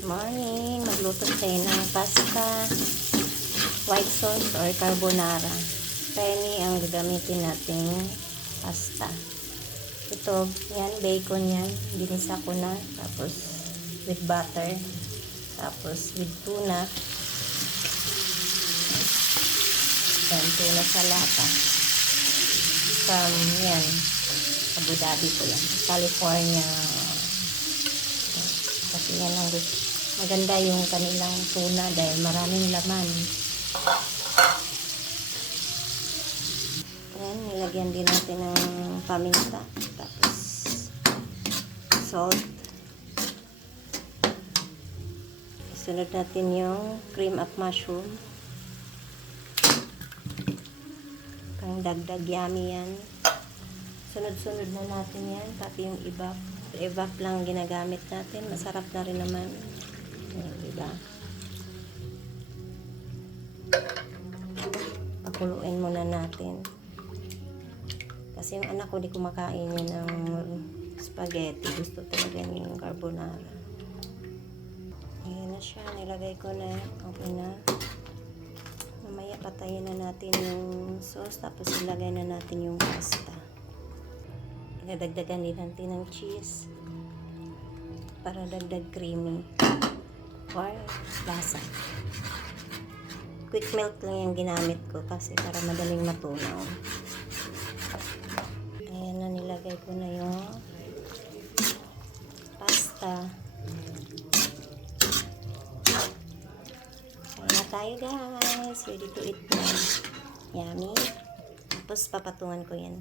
Morning! Magluto tayo ng pasta, white sauce or carbonara. Penny ang gagamitin nating pasta. Ito, yan, bacon yan. Binisa ko na. Tapos, with butter. Tapos, with tuna. Yan, tuna sa lata. From, yan, Abu Dhabi po yan. California. Kasi yan ang gusto. Maganda yung kanilang tuna dahil maraming laman. Ayan, nilagyan din natin ng paminta. Tapos, salt. Sunod natin yung cream of mushroom. Pang dagdag yummy yan. Sunod-sunod na natin yan. Pati yung evap. Evap lang ginagamit natin. Masarap na rin naman. Pakuluin muna natin. Kasi yung anak ko di kumakain yun ng spaghetti. Gusto talaga niya yung carbonara. Ayan na siya. Nilagay ko na. Okay na. Mamaya patayin na natin yung sauce. Tapos ilagay na natin yung pasta. Inadagdagan din natin ng cheese. Para dagdag creamy. Or lasa. Quick melt lang yung ginamit ko kasi para madaling matunaw. Ayan na nilagay ko na yung pasta. Ayan na tayo guys. Ready to eat na. Yummy. Tapos papatungan ko yan.